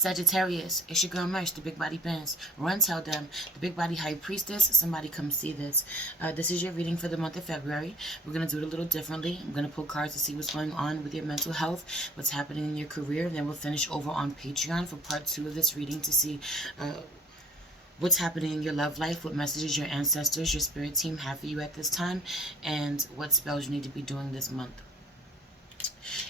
Sagittarius, it's your girl Merch, the Big Body Bands. Run, tell them, the Big Body High Priestess, somebody come see this. This is your reading for the month of February. We're going to do it a little differently. I'm going to pull cards to see what's going on with your mental health, what's happening in your career. Then we'll finish over on Patreon for part 2 of this reading to see what's happening in your love life, what messages your ancestors, your spirit team have for you at this time, and what spells you need to be doing this month.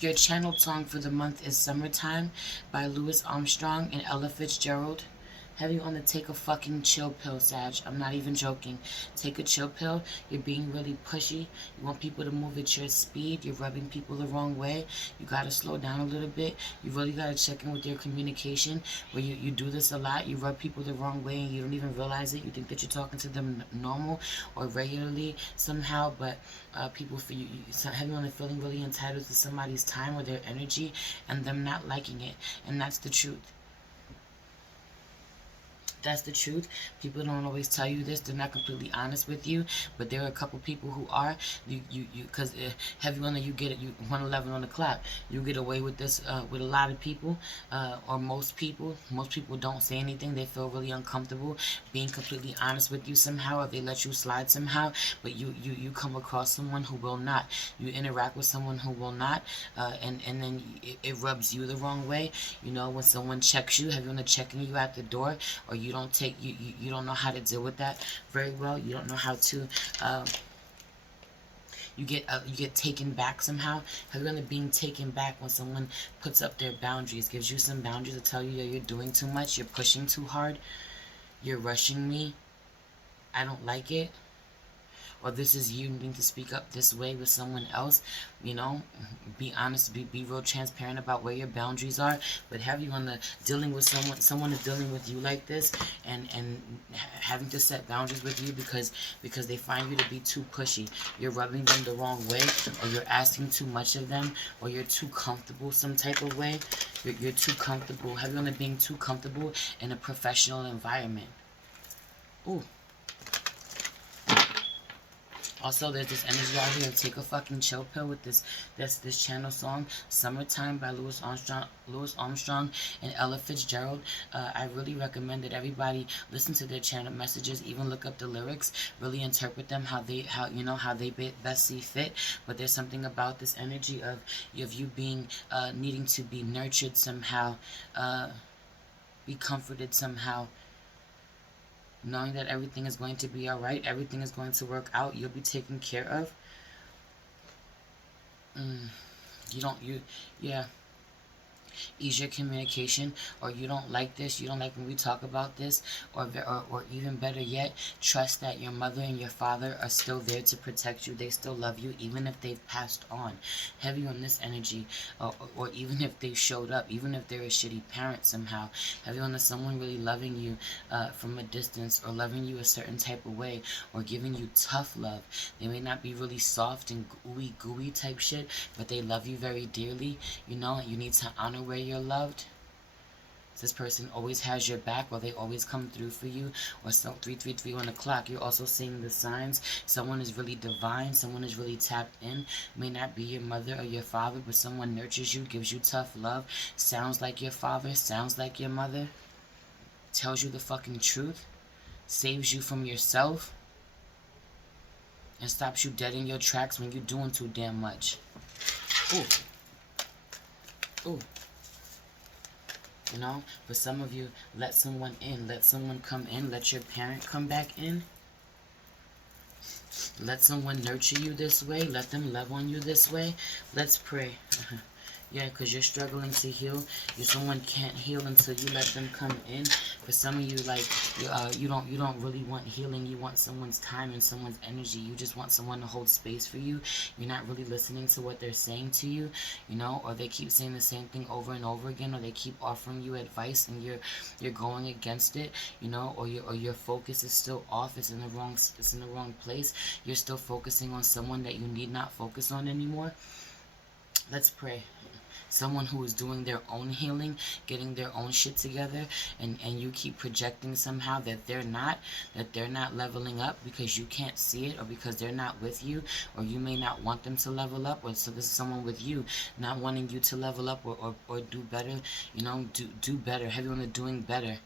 Your channeled song for the month is Summertime by Louis Armstrong and Ella Fitzgerald. Have you on the take a fucking chill pill, Sag. I'm not even joking. Take a chill pill. You're being really pushy. You want people to move at your speed. You're rubbing people the wrong way. You got to slow down a little bit. You really got to check in with your communication. Where you do this a lot. You rub people the wrong way and you don't even realize it. You think that you're talking to them normal or regularly somehow. But people feel you have you on the feeling really entitled to somebody's time or their energy and them not liking it. And that's the truth. That's the truth. People don't always tell you this. They're not completely honest with you, but there are a couple people who are. Because heavy on you get it. You 111 on the clock. You get away with this with a lot of people, or most people. Most people don't say anything. They feel really uncomfortable being completely honest with you somehow, or they let you slide somehow. But you come across someone who will not. You interact with someone who will not, and then it rubs you the wrong way. You know, when someone checks you, have you on the checking you at the door, or you don't know how to deal with that very well. You don't know how to you get taken back somehow. Have you ever being taken back when someone puts up their boundaries, gives you some boundaries to tell you that you're doing too much, you're pushing too hard, you're rushing me, I don't like it, or this is you needing to speak up this way with someone else. You know, be honest, be real transparent about where your boundaries are. But have you on the dealing with someone is dealing with you like this, and having to set boundaries with you because they find you to be too pushy. You're rubbing them the wrong way, or you're asking too much of them, or you're too comfortable some type of way. You're too comfortable. Have you on the being too comfortable in a professional environment. Ooh. Also, there's this energy out here. Take a fucking chill pill with this channel song, Summertime by Louis Armstrong and Ella Fitzgerald. I really recommend that everybody listen to their channel messages, even look up the lyrics, really interpret them how they best see fit. But there's something about this energy of you being needing to be nurtured somehow, be comforted somehow. Knowing that everything is going to be alright, everything is going to work out, you'll be taken care of. Yeah. Ease your communication, or you don't like this, you don't like when we talk about this, or even better yet, trust that your mother and your father are still there to protect you. They still love you, even if they've passed on. Heavy on this energy, or even if they showed up, even if they're a shitty parent somehow. Heavy on someone really loving you from a distance, or loving you a certain type of way, or giving you tough love. They may not be really soft and gooey type shit, but they love you very dearly. You know, you need to honor where you're loved. This person always has your back, or they always come through for you, or so 333 on the clock. You're also seeing the signs. Someone is really divine. Someone is really tapped in. May not be your mother or your father, but someone nurtures you, gives you tough love, sounds like your father, sounds like your mother, tells you the fucking truth, saves you from yourself, and stops you dead in your tracks when you're doing too damn much. Ooh. You know, for some of you, let someone in. Let someone come in. Let your parent come back in. Let someone nurture you this way. Let them love on you this way. Let's pray. Yeah, because you're struggling to heal. Someone can't heal until you let them come in. For some of you, like, you don't really want healing. You want someone's time and someone's energy. You just want someone to hold space for you. You're not really listening to what they're saying to you, you know, or they keep saying the same thing over and over again, or they keep offering you advice and you're going against it, you know, or your focus is still off. It's in the wrong place. You're still focusing on someone that you need not focus on anymore. Let's pray. someone who is doing their own healing, getting their own shit together, and you keep projecting somehow that they're not leveling up because you can't see it, or because they're not with you, or you may not want them to level up, or so this is someone with you not wanting you to level up, or do better, do better. Everyone are doing better.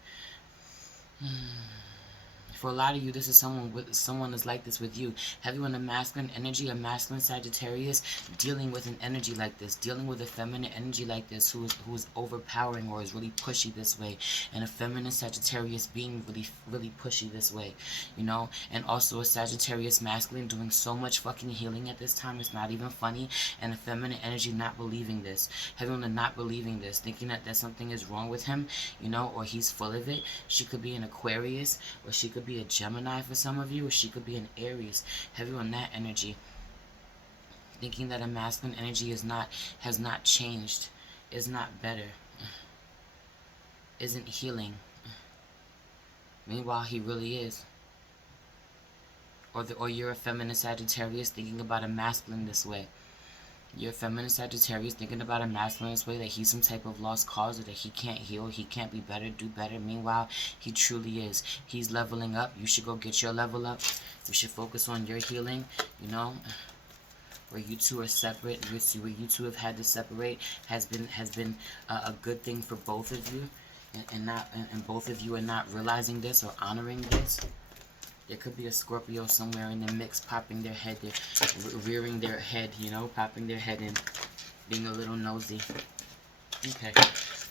For a lot of you, this is someone is like this with you. Having a masculine energy, a masculine Sagittarius, dealing with an energy like this, dealing with a feminine energy like this, who is overpowering or is really pushy this way, and a feminine Sagittarius being really pushy this way, and also a Sagittarius masculine doing so much fucking healing at this time, it's not even funny, and a feminine energy not believing this, having a not believing this, thinking that something is wrong with him, or he's full of it. She could be an Aquarius, or she could be a Gemini for some of you, or she could be an Aries. Heavy on that energy, thinking that a masculine energy has not changed, is not better, isn't healing. Meanwhile, he really is. Or you're a feminine Sagittarius thinking about a masculine this way. You're a feminine Sagittarius thinking about a masculine this way, that he's some type of lost cause, or that he can't heal, he can't be better, do better. Meanwhile, he truly is. He's leveling up. You should go get your level up. You should focus on your healing, where you two are separate, where you two have had to separate, has been a good thing for both of you, and both of you are not realizing this or honoring this. There could be a Scorpio somewhere in the mix, popping their head, rearing their head, popping their head and being a little nosy. Okay,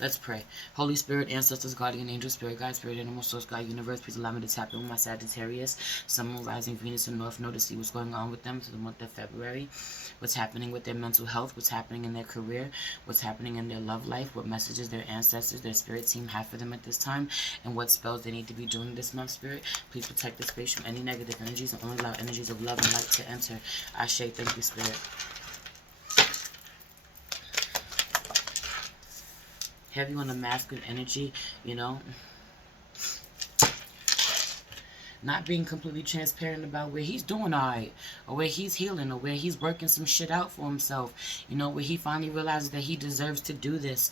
let's pray. Holy Spirit, ancestors, guardian angel, spirit guide, spirit animal, source, God, universe, please allow me to tap in with my Sagittarius, Sun, Moon, rising, Venus, and North Node to see what's going on with them for the month of February. What's happening with their mental health, what's happening in their career, what's happening in their love life, what messages their ancestors, their spirit team have for them at this time, and what spells they need to be doing this month, Spirit. Please protect the space from any negative energies and only allow energies of love and light to enter. Ashe, thank you, Spirit. Heavy on the masculine energy, not being completely transparent about where he's doing alright, or where he's healing, or where he's working some shit out for himself, where he finally realizes that he deserves to do this,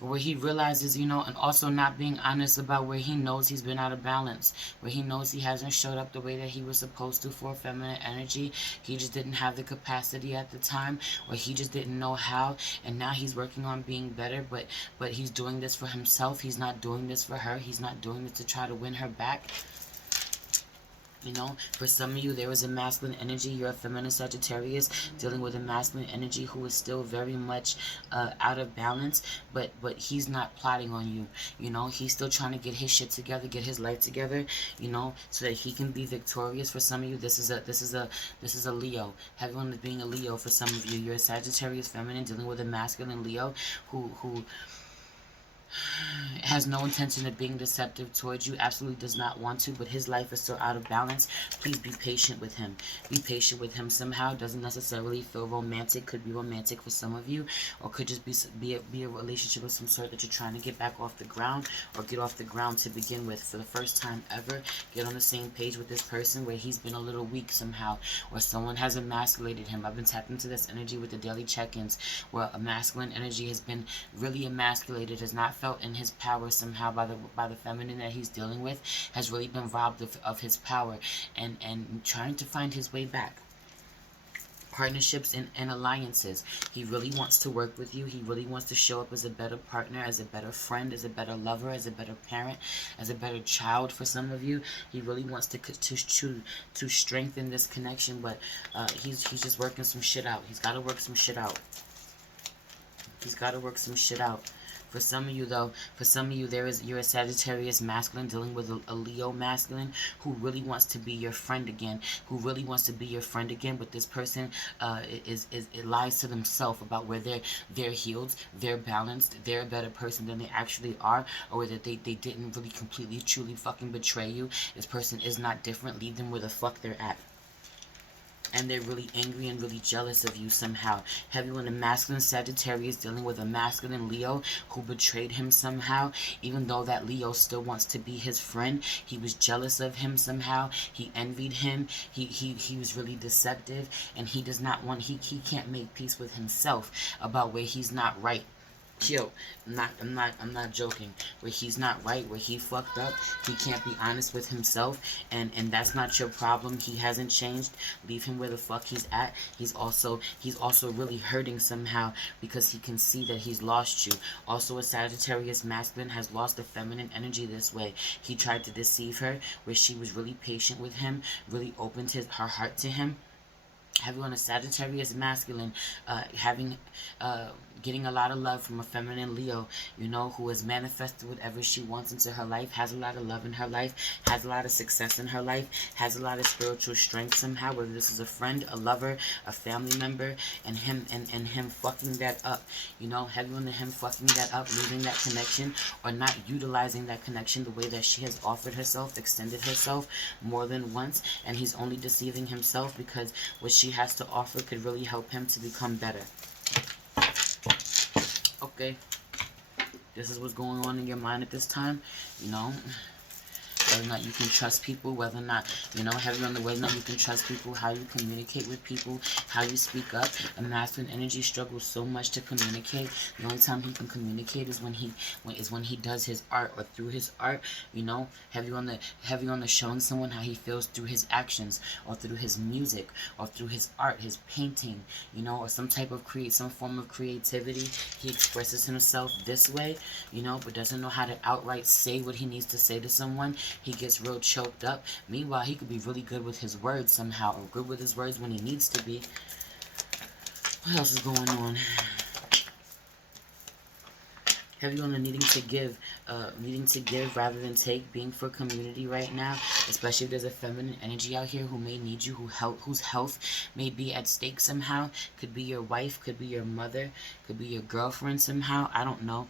or where he realizes, and also not being honest about where he knows he's been out of balance, where he knows he hasn't showed up the way that he was supposed to for feminine energy. He just didn't have the capacity at the time, or he just didn't know how, and now he's working on being better, but he's doing this for himself. He's not doing this for her. He's not doing this to try to win her back. For some of you, there is a masculine energy. You're a feminine Sagittarius dealing with a masculine energy who is still very much out of balance, but he's not plotting on you. He's still trying to get his shit together, get his life together, so that he can be victorious. For some of you, this is a Leo. Everyone is being a Leo. For some of you, you're a Sagittarius feminine dealing with a masculine Leo who has no intention of being deceptive towards you, absolutely does not want to, but his life is still out of balance. Please be patient with him. Be patient with him somehow. Doesn't necessarily feel romantic. Could be romantic for some of you, or could just be a relationship of some sort that you're trying to get back off the ground, or get off the ground to begin with for the first time ever. Get on the same page with this person where he's been a little weak somehow, or someone has emasculated him. I've been tapped into this energy with the daily check-ins, where a masculine energy has been really emasculated, has not felt in his power somehow by the feminine that he's dealing with, has really been robbed of his power, and trying to find his way back. Partnerships and alliances. He really wants to work with you. He really wants to show up as a better partner, as a better friend, as a better lover, as a better parent, as a better child. For some of you, he really wants to strengthen this connection, but he's just working some shit out. He's got to work some shit out. He's got to work some shit out. For some of you, though, you're a Sagittarius masculine dealing with a Leo masculine who really wants to be your friend again. But this person it lies to themselves about where they're healed, they're balanced, they're a better person than they actually are, or that they didn't really completely, truly fucking betray you. This person is not different. Leave them where the fuck they're at. and they're really angry and really jealous of you somehow. Heavy on the masculine Sagittarius dealing with a masculine Leo who betrayed him somehow. Even though that Leo still wants to be his friend, he was jealous of him somehow. He envied him. He was really deceptive, and he does not want, he can't make peace with himself about where he's not right. Yo, I'm not joking. Where he's not right, where he fucked up, he can't be honest with himself, and that's not your problem. He hasn't changed. Leave him where the fuck he's at. He's also really hurting somehow because he can see that he's lost you. Also, a Sagittarius masculine has lost the feminine energy this way. He tried to deceive her, where she was really patient with him, really opened her heart to him. Heavy on a Sagittarius masculine, getting a lot of love from a feminine Leo, you know, who has manifested whatever she wants into her life, has a lot of love in her life, has a lot of success in her life, has a lot of spiritual strength somehow, whether this is a friend, a lover, a family member, and him fucking that up, you know, heavy on him fucking that up, losing that connection, or not utilizing that connection the way that she has offered herself, extended herself more than once, and he's only deceiving himself because what she has to offer could really help him to become better. Okay, this is what's going on in your mind at this time, you know, whether or not you can trust people, whether or not, you know, heavy on the whether or not you can trust people, how you communicate with people, how you speak up. A masculine energy struggles so much to communicate. The only time he can communicate is when he does his art, or through his art, you know, heavy on the showing someone how he feels through his actions, or through his music, or through his art, his painting, you know, or some form of creativity. He expresses himself this way, you know, but doesn't know how to outright say what he needs to say to someone. He gets real choked up. Meanwhile, he could be really good with his words somehow, or good with his words when he needs to be. What else is going on? Heavy on the needing to give rather than take, being for community right now, especially if there's a feminine energy out here who may need you, whose health may be at stake somehow. Could be your wife, could be your mother, could be your girlfriend somehow, I don't know.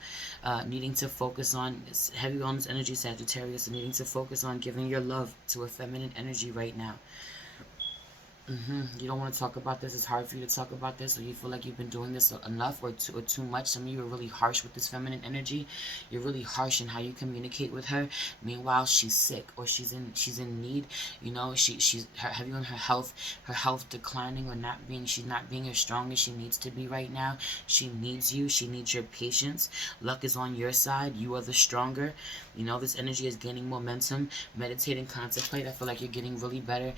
Needing to focus on, heavy on this energy, Sagittarius, needing to focus on giving your love to a feminine energy right now. You don't want to talk about this. It's hard for you to talk about this, or you feel like you've been doing this enough, or too much. Some of you are really harsh with this feminine energy. You're really harsh in how you communicate with her. Meanwhile, she's sick, or she's in need. You know, she's heavy on her health declining, or she's not being as strong as she needs to be right now. She needs you. She needs your patience. Luck is on your side. You are the stronger. You know, this energy is gaining momentum. Meditate and contemplate. I feel like you're getting really better.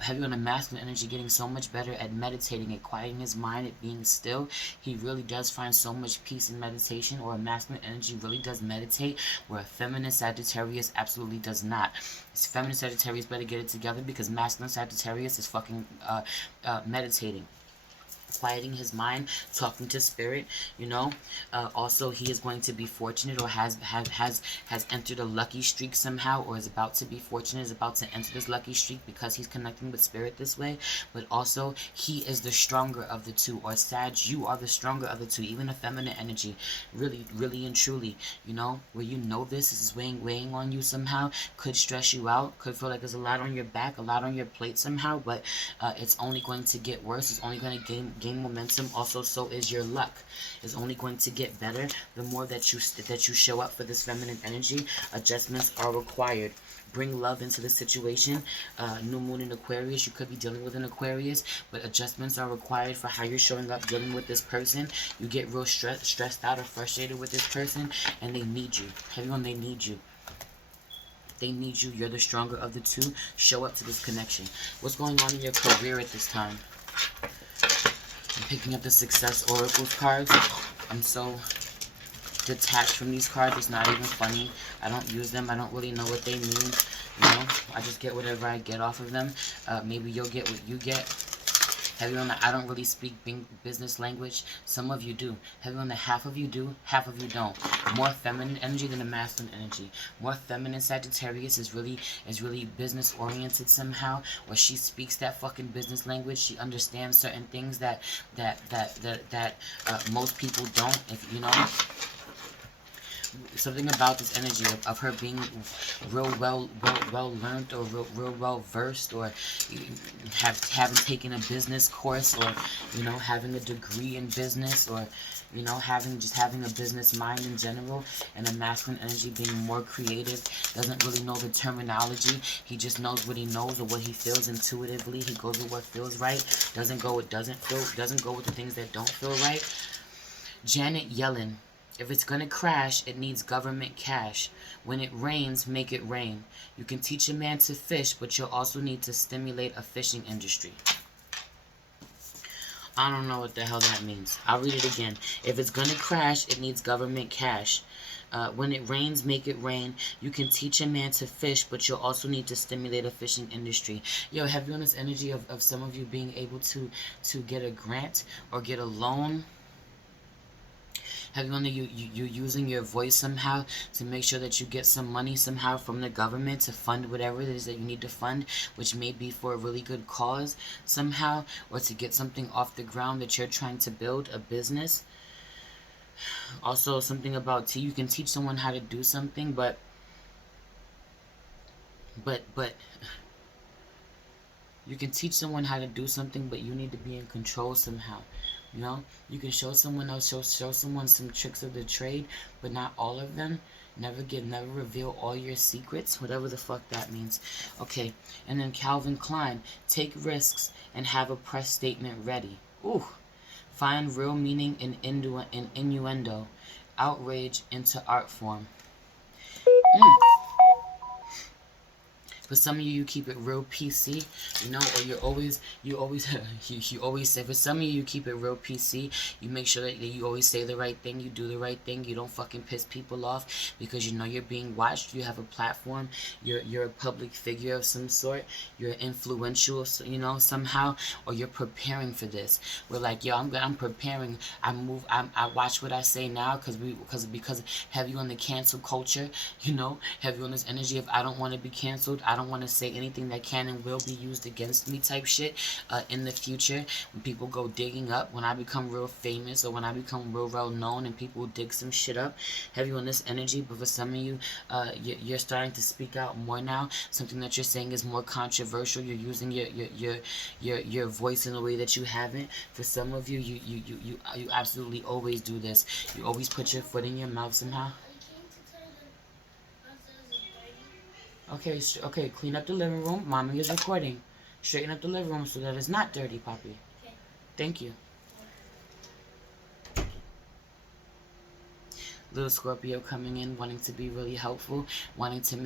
Heavy on the masculine energy, getting so much better at meditating, at quieting his mind, at being still. He really does find so much peace in meditation, or a masculine energy really does meditate, where a feminine Sagittarius absolutely does not. This feminine Sagittarius better get it together, because masculine Sagittarius is fucking meditating, quieting his mind, talking to spirit, you know. Also, he is going to be fortunate, or has entered a lucky streak somehow, or is about to be fortunate, is about to enter this lucky streak because he's connecting with spirit this way. But also, he is the stronger of the two, or Sag, you are the stronger of the two. Even a feminine energy, really and truly, you know, where you know this is weighing on you somehow, could stress you out, could feel like there's a lot on your back, a lot on your plate somehow, but it's only going to get worse. It's only going to gain momentum. Also, so is your luck. It's only going to get better the more that you show up for this feminine energy. Adjustments are required. Bring love into the situation. New moon in Aquarius, you could be dealing with an Aquarius, but adjustments are required for how you're showing up dealing with this person. You get real stressed out or frustrated with this person, and they need you. Everyone, they need you. They need you. You're the stronger of the two. Show up to this connection. What's going on in your career at this time? I'm picking up the Success Oracles cards. I'm so detached from these cards. It's not even funny. I don't use them. I don't really know what they mean. You know, I just get whatever I get off of them. Maybe you'll get what you get. Heavy on the I don't really speak business language. Some of you do. Heavy on the half of you do, half of you don't. More feminine energy than a masculine energy. More feminine Sagittarius is really business oriented somehow, or she speaks that fucking business language. She understands certain things that most people don't. If you know, something about this energy of her being real well learned, or real well versed, or having taken a business course, or having a degree in business, or having a business mind in general. And a masculine energy being more creative, doesn't really know the terminology. He just knows what he knows or what he feels intuitively. He goes with what feels right. Doesn't go with the things that don't feel right. Janet Yellen. If it's going to crash, it needs government cash. When it rains, make it rain. You can teach a man to fish, but you'll also need to stimulate a fishing industry. I don't know what the hell that means. I'll read it again. If it's going to crash, it needs government cash. When it rains, make it rain. You can teach a man to fish, but you'll also need to stimulate a fishing industry. Yo, have you on this energy of some of you being able to get a grant or get a loan? Have you you using your voice somehow to make sure that you get some money somehow from the government to fund whatever it is that you need to fund, which may be for a really good cause somehow, or to get something off the ground that you're trying to build, a business. Also, something about you can teach someone how to do something, but you can teach someone how to do something, but you need to be in control somehow. You can show someone else, show someone some tricks of the trade, but not all of them. Never reveal all your secrets, whatever the fuck that means. Okay, and then Calvin Klein, take risks and have a press statement ready. Ooh, find real meaning in innuendo, outrage into art form. For some of you, you keep it real PC, or you always say. For some of you, you keep it real PC. You make sure that you always say the right thing, you do the right thing, you don't fucking piss people off because you're being watched. You have a platform. You're a public figure of some sort. You're influential, somehow, or you're preparing for this. We're like, yo, I'm preparing. I watch what I say now because have you on the cancel culture, have you on this energy of I don't want to be canceled. I don't want to say anything that can and will be used against me type shit in the future. When people go digging up, when I become real famous, or when I become real well known and people dig some shit up, have you on this energy. But for some of you, you're starting to speak out more now. Something that you're saying is more controversial. You're using your voice in a way that you haven't. For some of you, you absolutely always do this. You always put your foot in your mouth somehow. Okay, clean up the living room. Mommy is recording. Straighten up the living room so that it's not dirty, Poppy. Okay. Thank you. Little Scorpio coming in, wanting to be really helpful, wanting to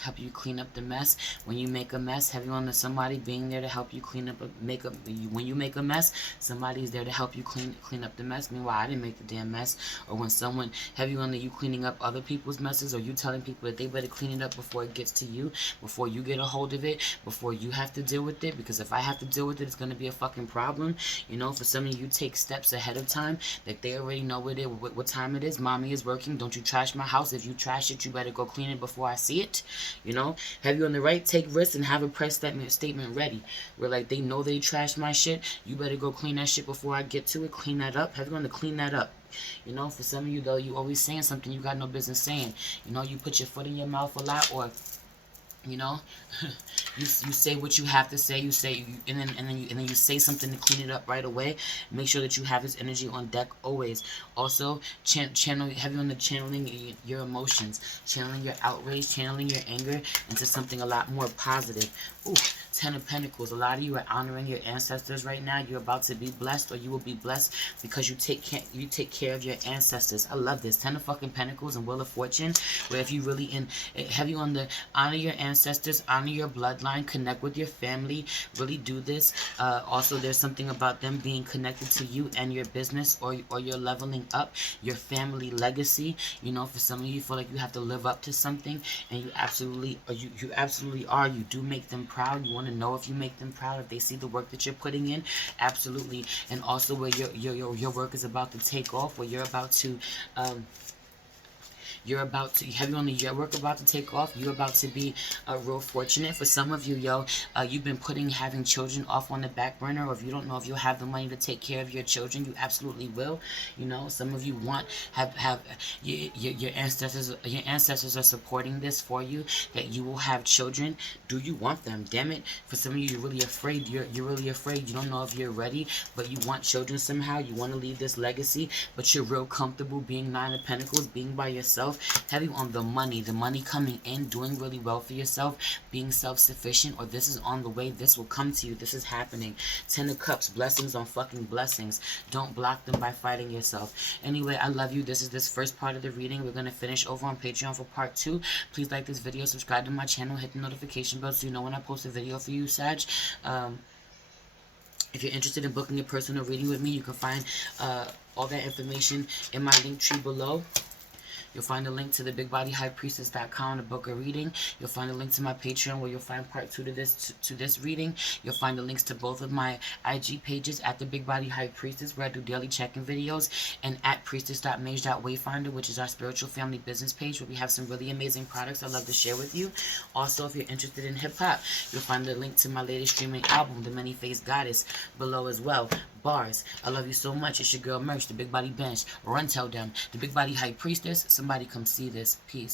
help you clean up the mess. When you make a mess, have you on somebody being there to help you clean up, when you make a mess, somebody's there to help you clean up the mess. Meanwhile, I didn't make the damn mess. Or when someone, have you on you cleaning up other people's messes, or you telling people that they better clean it up before it gets to you, before you get a hold of it, before you have to deal with it, because if I have to deal with it, it's going to be a fucking problem. For some of you, take steps ahead of time, that they already know what time it is. Mommy is working. Don't you trash my house. If you trash it, you better go clean it before I see it. Have you on the right, take risks and have a press statement ready. Where like they know they trashed my shit. You better go clean that shit before I get to it. Clean that up. Have you on to clean that up. For some of you though, you always saying something you got no business saying. You put your foot in your mouth a lot, or you say what you have to say. You say, and then you say something to clean it up right away. Make sure that you have this energy on deck always. Also, channel, have you on the channeling your emotions, channeling your outrage, channeling your anger into something a lot more positive. Ooh, 10 of Pentacles. A lot of you are honoring your ancestors right now. You're about to be blessed, or you will be blessed because you take care of your ancestors. I love this. 10 of fucking Pentacles and Wheel of Fortune. Where if you really have you on the honor your ancestors, honor your bloodline, connect with your family, really do this. Also, there's something about them being connected to you and your business, or you're leveling up your family legacy. For some of you, feel like you have to live up to something, and you absolutely are. You do make them proud. You want to know if you make them proud, if they see the work that you're putting in. Absolutely. And also where your work is about to take off, where you're about to You're about to, heavy on the year work about to take off. You're about to be real fortunate. For some of you, yo, you've been putting having children off on the back burner, or if you don't know if you'll have the money to take care of your children, you absolutely will. You know, some of you want, have your ancestors are supporting this for you, that you will have children. Do you want them? Damn it. For some of you, you're really afraid. You're really afraid. You don't know if you're ready, but you want children somehow. You want to leave this legacy, but you're real comfortable being Nine of Pentacles, being by yourself. Heavy on the money coming in, doing really well for yourself, being self-sufficient, or this is on the way. This will come to you. This is happening. Ten of Cups, blessings on fucking blessings. Don't block them by fighting yourself. Anyway, I love you. This is this first part of the reading. We're going to finish over on Patreon for part 2. Please like this video, subscribe to my channel, hit the notification bell so you know when I post a video for you, Sag. If you're interested in booking a personal reading with me, you can find all that information in my link tree below. You'll find a link to the BigBodyHighPriestess.com to book a reading. You'll find a link to my Patreon where you'll find part 2 to this reading. You'll find the links to both of my IG pages at the Big Body High Priestess, where I do daily check-in videos, and at priestess.mage.wayfinder, which is our spiritual family business page, where we have some really amazing products I love to share with you. Also, if you're interested in hip-hop, you'll find the link to my latest streaming album, The Many-Faced Goddess, below as well. Bars. I love you so much. It's your girl Merch, the Big Body Bench. Run tell them. The Big Body High Priestess. Somebody come see this. Peace.